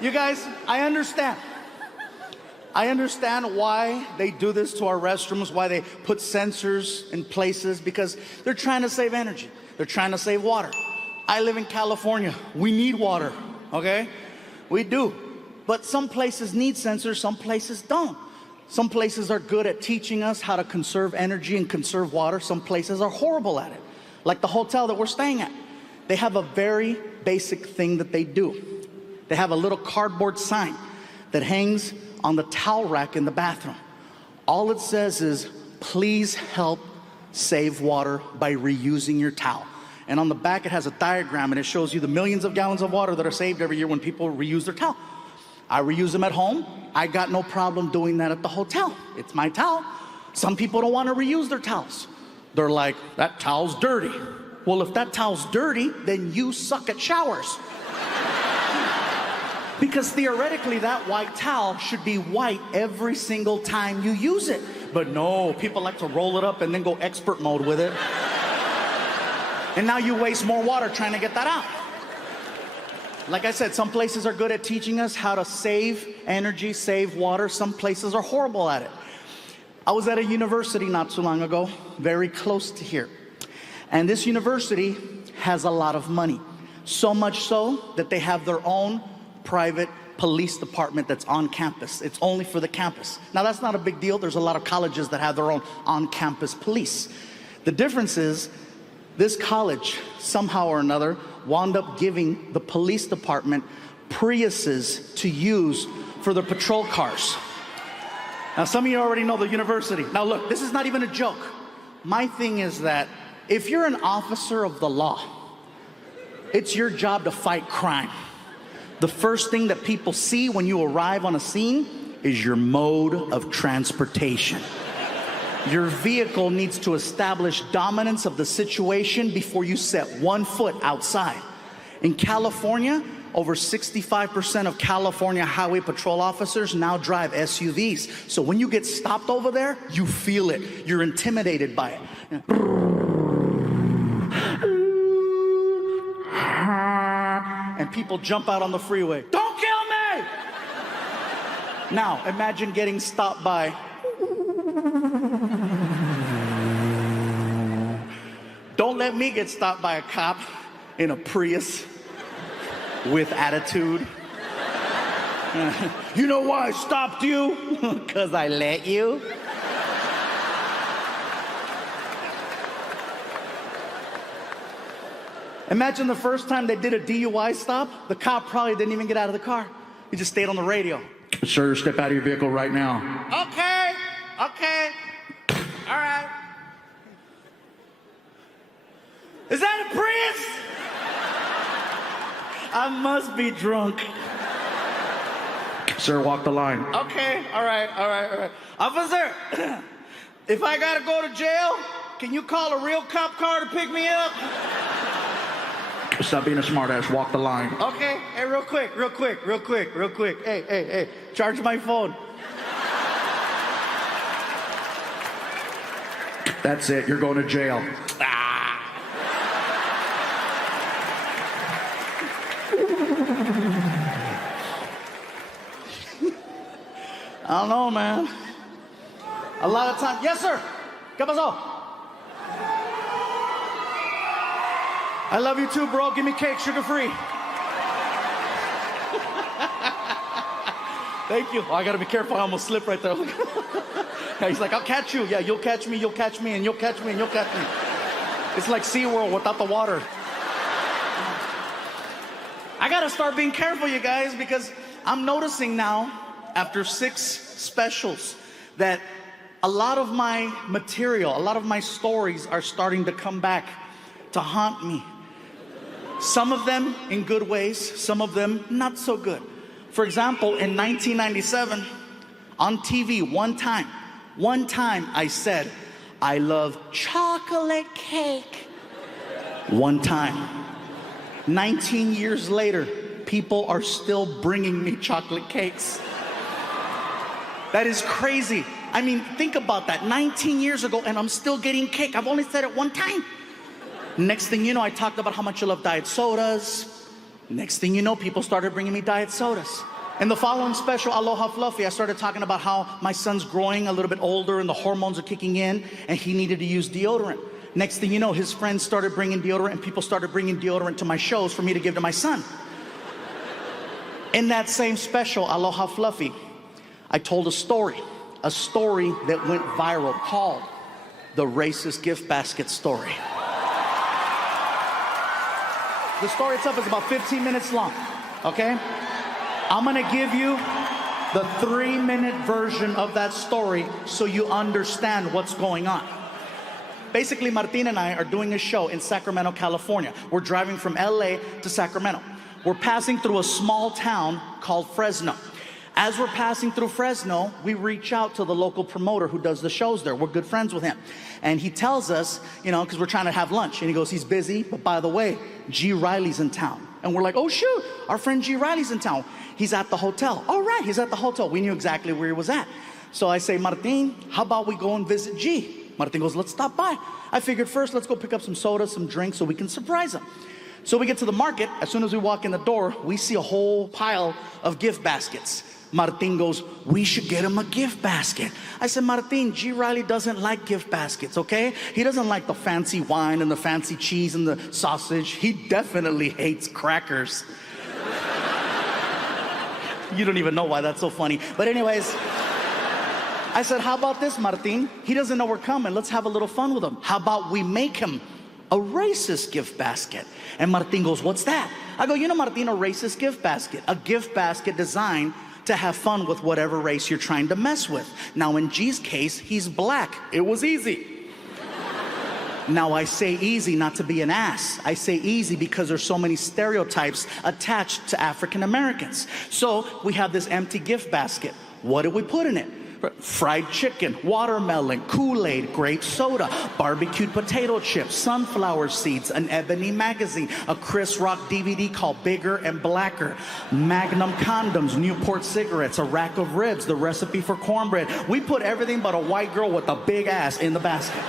You guys, I understand. I understand why they do this to our restrooms, why they put sensors in places, because they're trying to save energy. They're trying to save water. I live in California. We need water, okay? We do. But some places need sensors, some places don't. Some places are good at teaching us how to conserve energy and conserve water. Some places are horrible at it. Like the hotel that we're staying at. They have a very basic thing that they do. They have a little cardboard sign that hangs on the towel rack in the bathroom. All it says is, please help save water by reusing your towel. And on the back it has a diagram and it shows you the millions of gallons of water that are saved every year when people reuse their towel. I reuse them at home. I got no problem doing that at the hotel. It's my towel. Some people don't want to reuse their towels. They're like, that towel's dirty. Well, if that towel's dirty, then you suck at showers. Because theoretically, that white towel should be white every single time you use it. But no, people like to roll it up and then go expert mode with it. And now you waste more water trying to get that out. Like I said, some places are good at teaching us how to save energy, save water. Some places are horrible at it. I was at a university not too long ago, very close to here. And this university has a lot of money. So much so that they have their own private police department that's on campus. It's only for the campus. Now that's not a big deal. There's a lot of colleges that have their own on-campus police. The difference is this college, somehow or another, wound up giving the police department Priuses to use for their patrol cars. Now some of you already know the university. Now look, this is not even a joke. My thing is that if you're an officer of the law, it's your job to fight crime. The first thing that people see when you arrive on a scene is your mode of transportation. Your vehicle needs to establish dominance of the situation before you set one foot outside. In California, over 65% of California highway patrol officers now drive SUVs. So when you get stopped over there, you feel it. You're intimidated by it. And people jump out on the freeway. Don't kill me! Now, imagine getting stopped by don't let me get stopped by a cop in a Prius with attitude. You know why I stopped you? Because I let you. Imagine the first time they did a DUI stop, the cop probably didn't even get out of the car. He just stayed on the radio. Sir, step out of your vehicle right now. Okay, okay, all right. Is that a Prius? I must be drunk. Sir, walk the line. Okay, all right. Officer, if I gotta go to jail, can you call a real cop car to pick me up? Stop being a smartass, walk the line. Okay, hey, real quick. Hey, charge my phone. That's it, you're going to jail. I don't know, man. A lot of times. Yes, sir. ¿Qué pasó? I love you too, bro. Give me cake, sugar free. Thank you. Oh, I gotta be careful. I almost slipped right there. He's like, I'll catch you. Yeah, you'll catch me, and you'll catch me. It's like SeaWorld without the water. I gotta start being careful, you guys, because I'm noticing now, after 6 specials, that a lot of my material, a lot of my stories are starting to come back to haunt me. Some of them in good ways, some of them not so good. For example, in 1997, on TV, one time I said, I love chocolate cake. One time. 19 years later, people are still bringing me chocolate cakes. That is crazy. I mean, think about that. 19 years ago, and I'm still getting cake. I've only said it one time. Next thing you know, I talked about how much I love diet sodas, Next thing you know, people started bringing me diet sodas. In the following special, Aloha Fluffy, I started talking about how my son's growing a little bit older and the hormones are kicking in and he needed to use deodorant. Next thing you know, his friends started bringing deodorant and people started bringing deodorant to my shows for me to give to my son. In that same special, Aloha Fluffy, I told a story that went viral called the racist gift basket story. The story itself is about 15 minutes long, okay? I'm gonna give you the 3-minute version of that story so you understand what's going on. Basically, Martin and I are doing a show in Sacramento, California. We're driving from LA to Sacramento. We're passing through a small town called Fresno. As we're passing through Fresno, we reach out to the local promoter who does the shows there. We're good friends with him. And he tells us, you know, because we're trying to have lunch. And he goes, he's busy, but by the way, G. Riley's in town. And we're like, oh, shoot, our friend G. Riley's in town. He's at the hotel. All right, he's at the hotel. We knew exactly where he was at. So I say, Martin, how about we go and visit G? Martin goes, let's stop by. I figured first, let's go pick up some soda, some drinks so we can surprise him. So we get to the market. As soon as we walk in the door, we see a whole pile of gift baskets. Martin goes, we should get him a gift basket. I said, Martin, G. Riley doesn't like gift baskets, okay? He doesn't like the fancy wine and the fancy cheese and the sausage. He definitely hates crackers. You don't even know why that's so funny. But anyways, I said, how about this, Martin? He doesn't know we're coming. Let's have a little fun with him. How about we make him a racist gift basket? And Martin goes, what's that? I go, you know, Martin, a racist gift basket. A gift basket designed to have fun with whatever race you're trying to mess with. Now, in G's case, he's black. It was easy. Now, I say easy not to be an ass. I say easy because there's so many stereotypes attached to African Americans. So we have this empty gift basket. What did we put in it? Fried chicken, watermelon, Kool-Aid, grape soda, barbecued potato chips, sunflower seeds, an Ebony magazine, a Chris Rock DVD called Bigger and Blacker, Magnum condoms, Newport cigarettes, a rack of ribs, the recipe for cornbread. We put everything but a white girl with a big ass in the basket.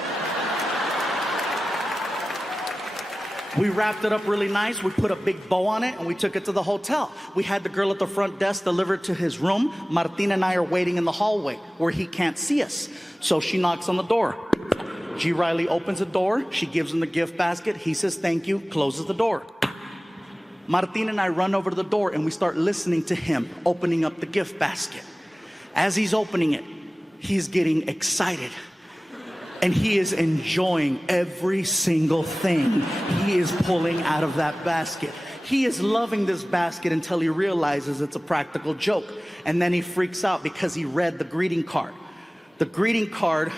We wrapped it up really nice. We put a big bow on it and we took it to the hotel. We had the girl at the front desk deliver it to his room. Martin and I are waiting in the hallway where he can't see us. So she knocks on the door. G. Riley opens the door. She gives him the gift basket. He says thank you, closes the door. Martin and I run over to the door and we start listening to him opening up the gift basket. As he's opening it, he's getting excited. And he is enjoying every single thing he is pulling out of that basket. He is loving this basket until he realizes it's a practical joke. And then he freaks out because he read the greeting card. The greeting card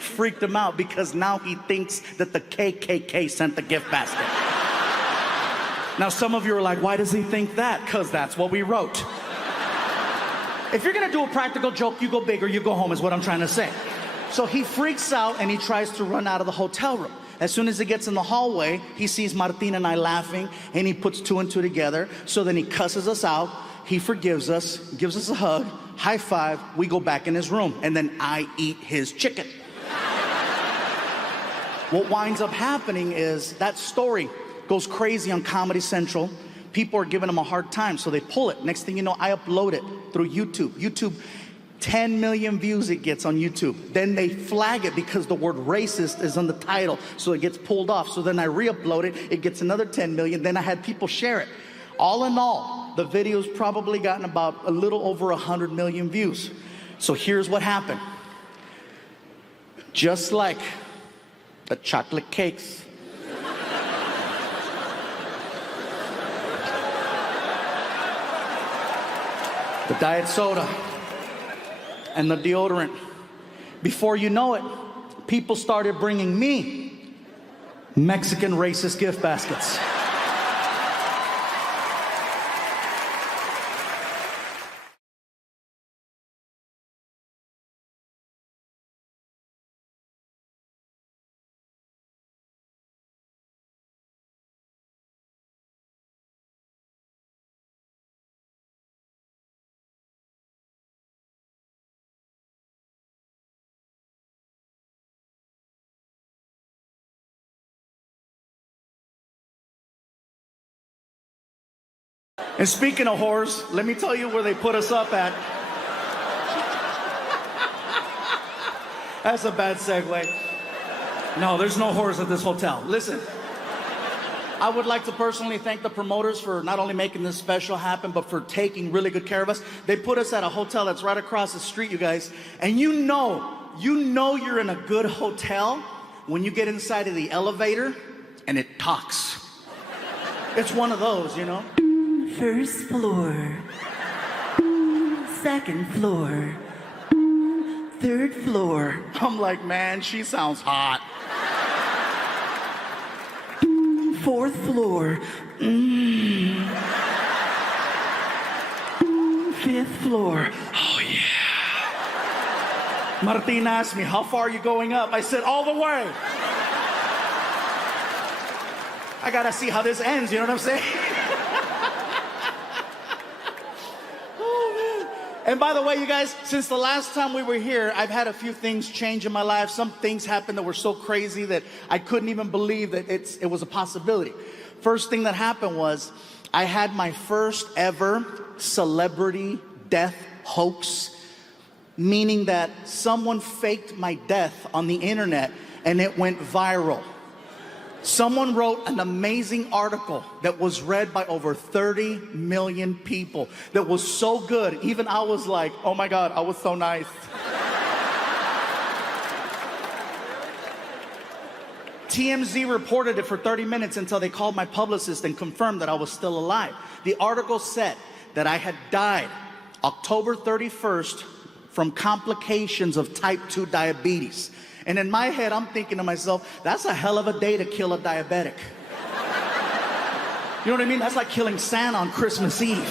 freaked him out because now he thinks that the KKK sent the gift basket. Now some of you are like, why does he think that? Because that's what we wrote. If you're gonna do a practical joke, you go big or you go home is what I'm trying to say. So he freaks out and he tries to run out of the hotel room. As soon as he gets in the hallway, he sees Martin and I laughing and he puts 2 and 2 together. So then he cusses us out, he forgives us, gives us a hug, high five, we go back in his room and then I eat his chicken. What winds up happening is that story goes crazy on Comedy Central. People are giving him a hard time, so they pull it. Next thing you know, I upload it through YouTube. 10 million views it gets on YouTube. Then they flag it because the word racist is on the title, so it gets pulled off. So then I re-upload it, it gets another 10 million. Then I had people share it. All in all, the video's probably gotten about a little over 100 million views. So here's what happened. Just like the chocolate cakes, the diet soda, and the deodorant. Before you know it, people started bringing me Mexican racist gift baskets. And speaking of whores, let me tell you where they put us up at. That's a bad segue. No, there's no whores at this hotel. Listen, I would like to personally thank the promoters for not only making this special happen, but for taking really good care of us. They put us at a hotel that's right across the street, you guys. And you know you're in a good hotel when you get inside of the elevator and it talks. It's one of those, you know? First floor. Second floor. Third floor. I'm like, man, she sounds hot. Fourth floor. Fifth floor. Oh, yeah. Martin asked me, how far are you going up? I said, all the way. I gotta see how this ends, you know what I'm saying? Oh, man. And by the way, you guys, since the last time we were here, I've had a few things change in my life. Some things happened that were so crazy that I couldn't even believe that it was a possibility. First thing that happened was I had my first ever celebrity death hoax, meaning that someone faked my death on the internet and it went viral. Someone wrote an amazing article that was read by over 30 million people that was so good, even I was like, oh my God, I was so nice. TMZ reported it for 30 minutes until they called my publicist and confirmed that I was still alive. The article said that I had died October 31st from complications of type 2 diabetes. And in my head, I'm thinking to myself, that's a hell of a day to kill a diabetic. You know what I mean? That's like killing Santa on Christmas Eve.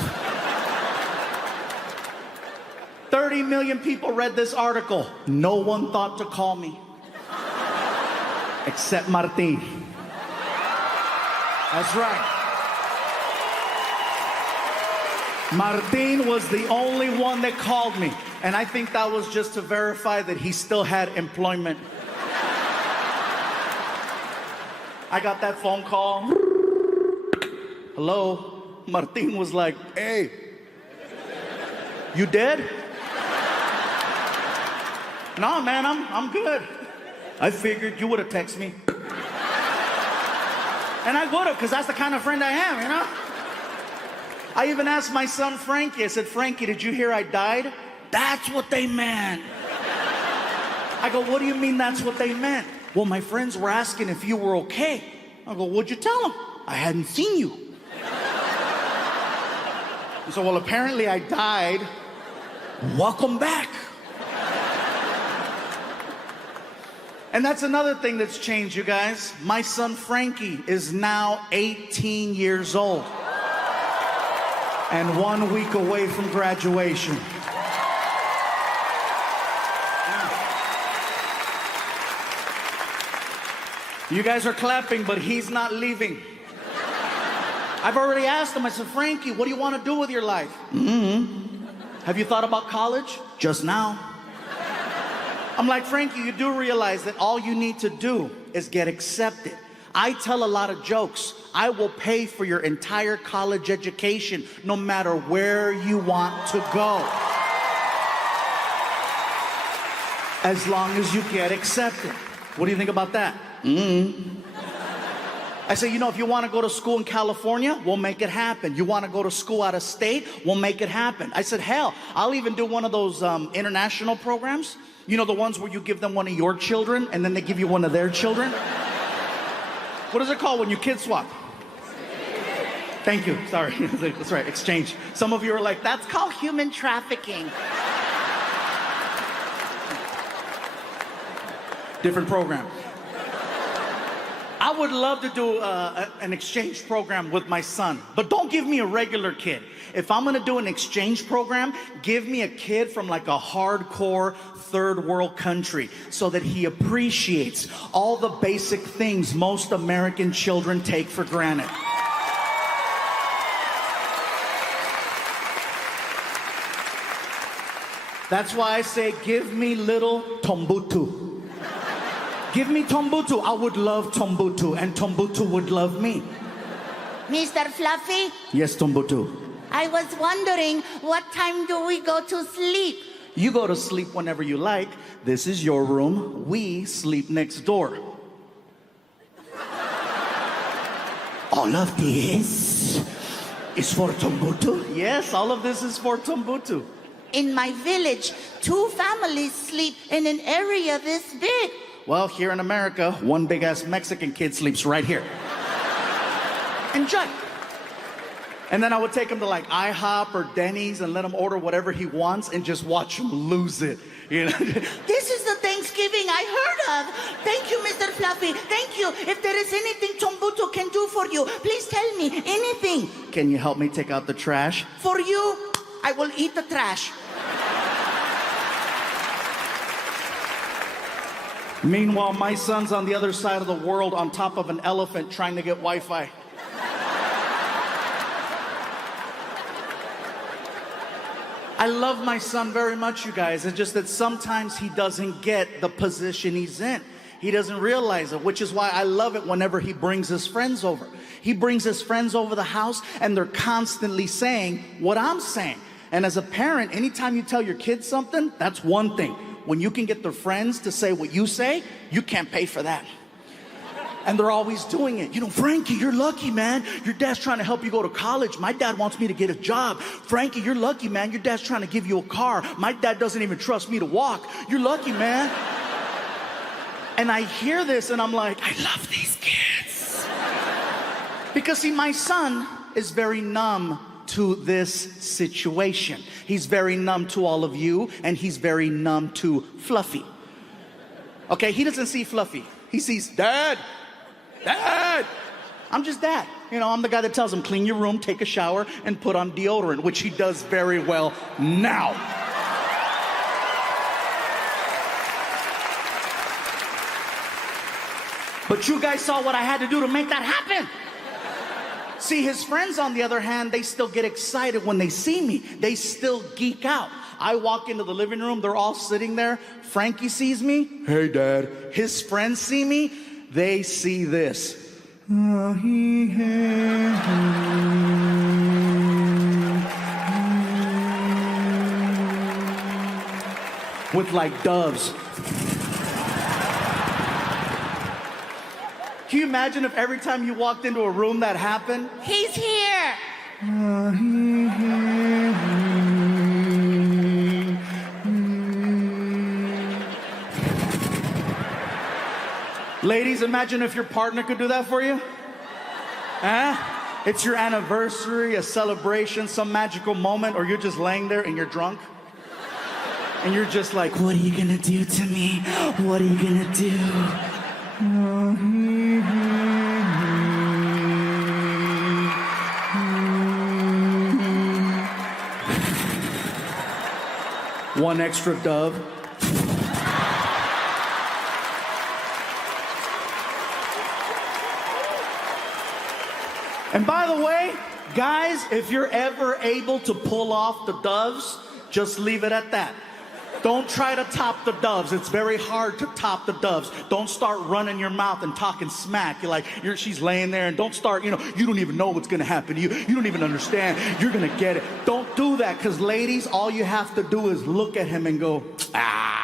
30 million people read this article. No one thought to call me. Except Martin. That's right. Martin was the only one that called me. And I think that was just to verify that he still had employment. I got that phone call. Hello? Martin was like, hey, you dead? No, man, I'm good. I figured you would have texted me. And I would have, because that's the kind of friend I am, you know? I even asked my son Frankie, I said, Frankie, did you hear I died? That's what they meant. I go, what do you mean that's what they meant? Well, my friends were asking if you were okay. I go, what'd you tell them? I hadn't seen you. He said, well, apparently I died. Welcome back. And that's another thing that's changed, you guys. My son Frankie is now 18 years old and 1 week away from graduation. You guys are clapping, but he's not leaving. I've already asked him, I said, Frankie, what do you want to do with your life? Have you thought about college? Just now. I'm like, Frankie, you do realize that all you need to do is get accepted. I tell a lot of jokes. I will pay for your entire college education, no matter where you want to go. As long as you get accepted. What do you think about that? I say, you know, if you want to go to school in California, we'll make it happen. You want to go to school out of state, we'll make it happen. I said, hell, I'll even do one of those international programs. You know, the ones where you give them one of your children and then they give you one of their children? What is it called when you kid swap? Thank you, sorry. That's right, exchange. Some of you are like, that's called human trafficking. Different program. I would love to do an exchange program with my son, but don't give me a regular kid. If I'm gonna do an exchange program, give me a kid from like a hardcore third world country so that he appreciates all the basic things most American children take for granted. That's why I say, give me little Tombutu. Give me Tombutu. I would love Tombutu, and Tombutu would love me. Mr. Fluffy, Yes, Tombutu. I was wondering, what time do we go to sleep? You go to sleep whenever you like. This is your room. We sleep next door. All of this is for Tombutu? Yes, all of this is for Tombutu. In my village, 2 families sleep in an area this big. Well, here in America, one big-ass Mexican kid sleeps right here. Enjoy. And then I would take him to like IHOP or Denny's and let him order whatever he wants and just watch him lose it. You know? This is the Thanksgiving I heard of. Thank you, Mr. Fluffy. Thank you. If there is anything Tombutu can do for you, please tell me. Anything. Can you help me take out the trash? For you, I will eat the trash. Meanwhile, my son's on the other side of the world on top of an elephant trying to get Wi-Fi. I love my son very much, you guys. It's just that sometimes he doesn't get the position he's in. He doesn't realize it, which is why I love it whenever he brings his friends over. He brings his friends over the house and they're constantly saying what I'm saying. And as a parent, anytime you tell your kids something, that's one thing. When you can get their friends to say what you say, you can't pay for that. And they're always doing it. You know, Frankie, you're lucky, man. Your dad's trying to help you go to college. My dad wants me to get a job. Frankie, you're lucky, man. Your dad's trying to give you a car. My dad doesn't even trust me to walk. You're lucky, man. And I hear this and I'm like, I love these kids. Because see, my son is very numb to this situation. He's very numb to all of you, and he's very numb to Fluffy. Okay, he doesn't see Fluffy. He sees Dad. Dad! I'm just Dad. You know, I'm the guy that tells him, clean your room, take a shower, and put on deodorant, which he does very well now. But you guys saw what I had to do to make that happen. See, his friends, on the other hand, they still get excited when they see me. They still geek out. I walk into the living room, they're all sitting there. Frankie sees me. Hey, Dad. His friends see me. They see this. With like doves. Can you imagine if every time you walked into a room that happened? He's here. Ladies, imagine if your partner could do that for you. Huh? It's your anniversary, a celebration, some magical moment, or you're just laying there and you're drunk. And you're just like, what are you gonna do to me? What are you gonna do? One extra dove. And by the way, guys, if you're ever able to pull off the doves, just leave it at that. Don't try to top the doves. It's very hard to top the doves. Don't start running your mouth and talking smack. You're like, she's laying there, and don't start, you don't even know what's gonna happen to you. You don't even understand. You're gonna get it. Don't do that, because ladies, all you have to do is look at him and go, ah.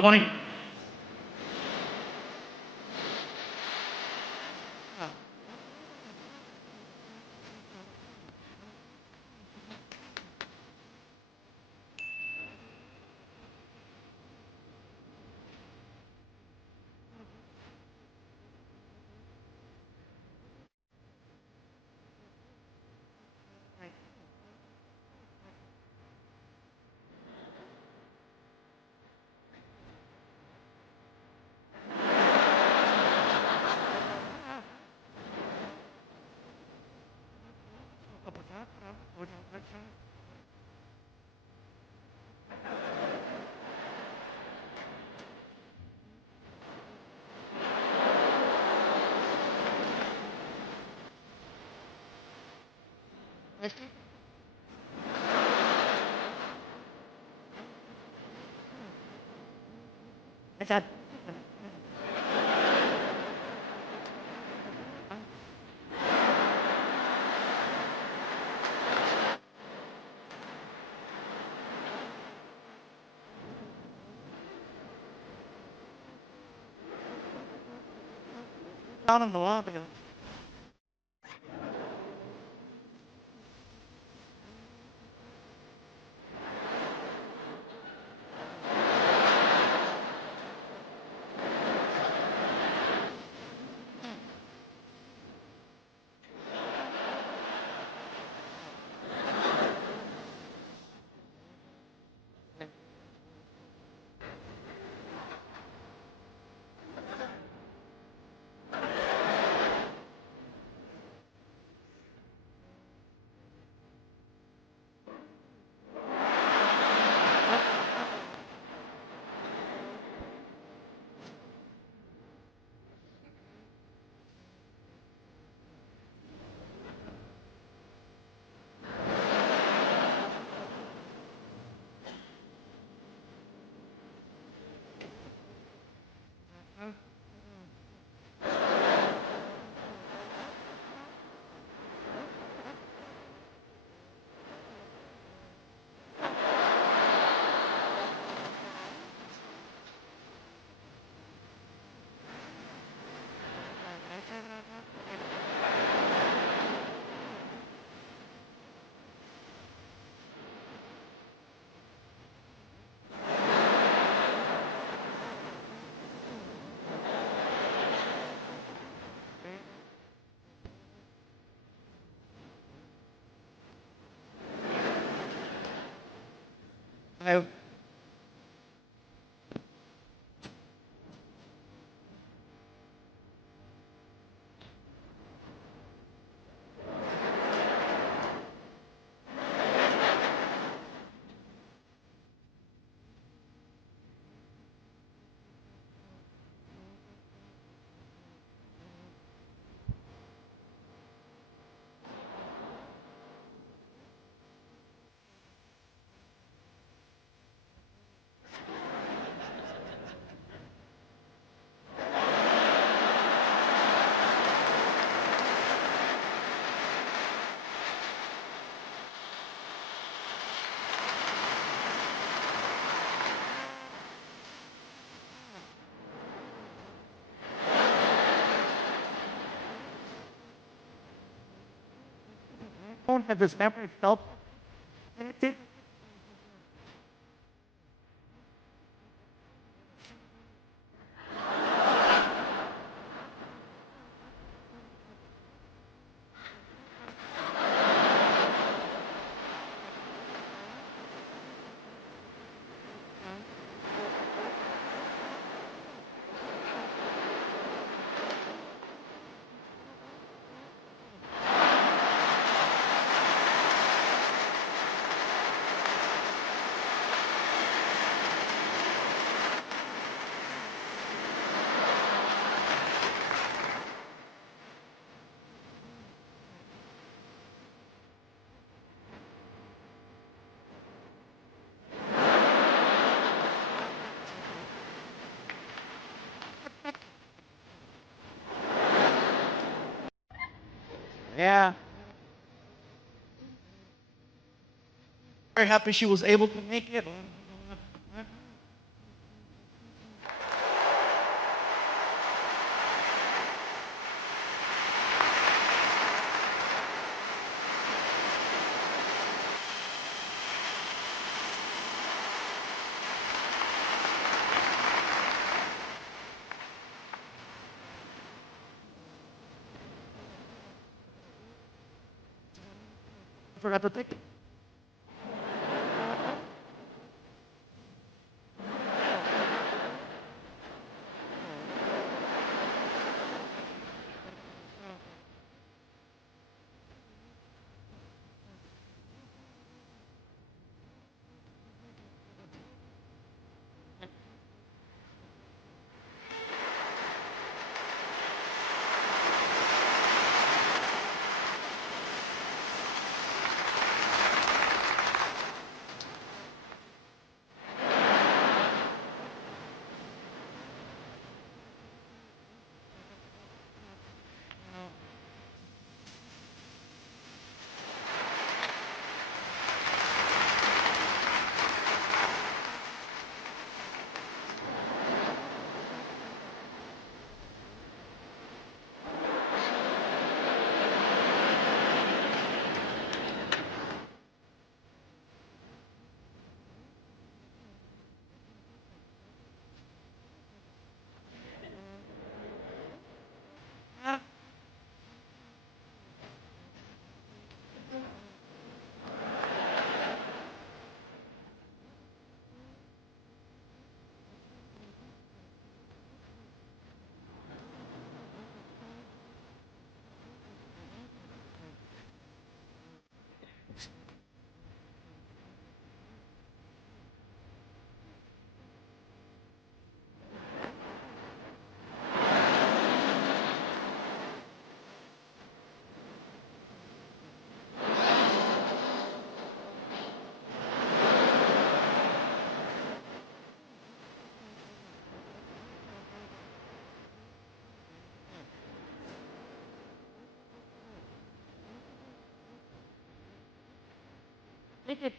Funny. Down in the lobby. I don't have this memory felt. Yeah. Very happy she was able to Make it. Forgot the ticket. Take it.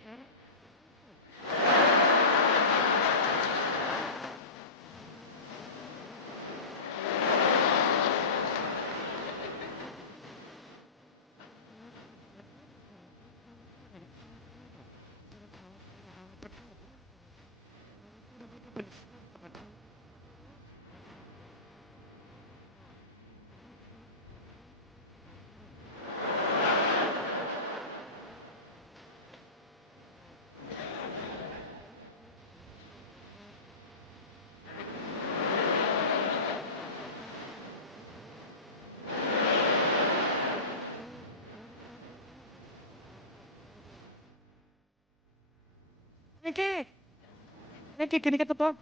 Nicky! Nicky, can you get the book?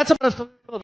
That's a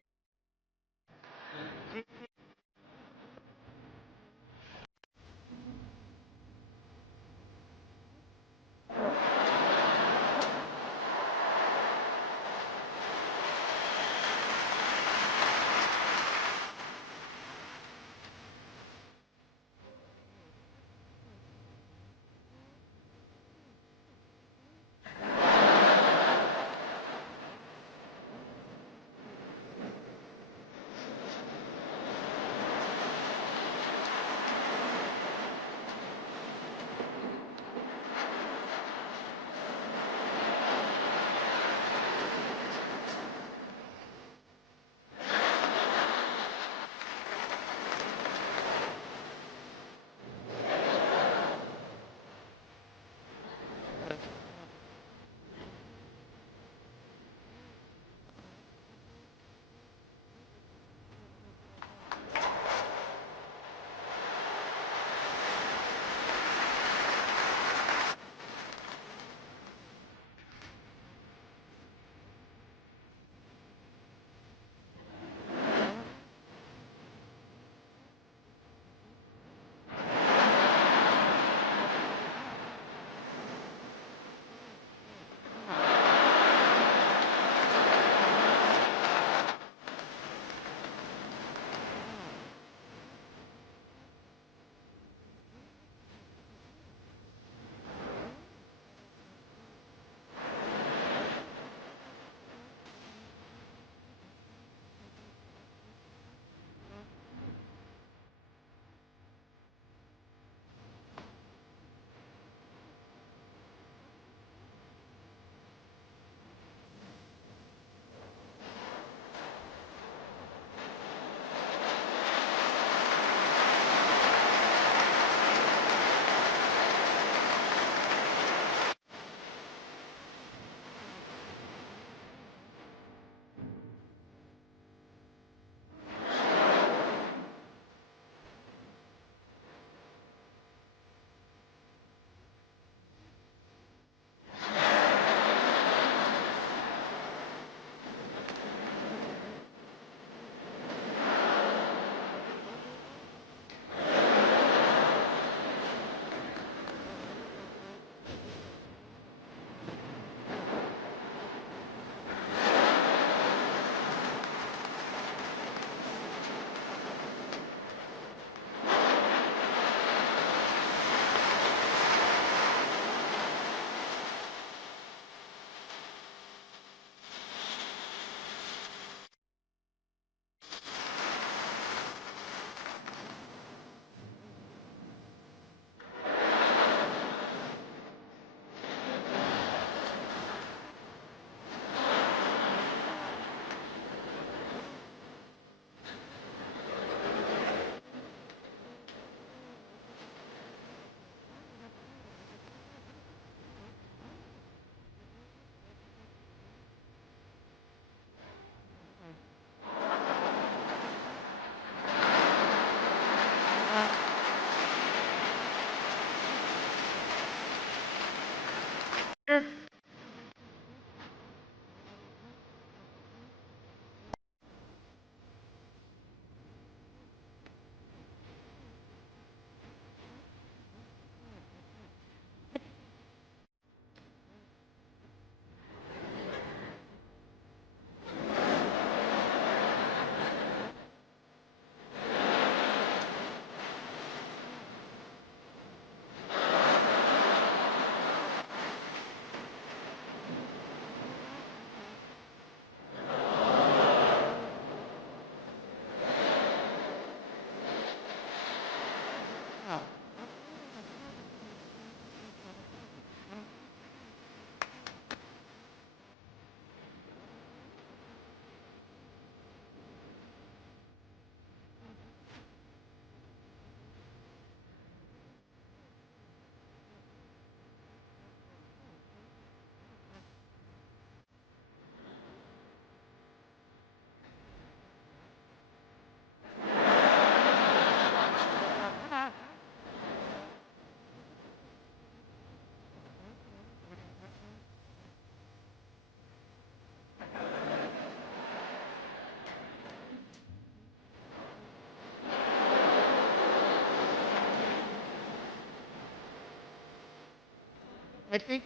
I think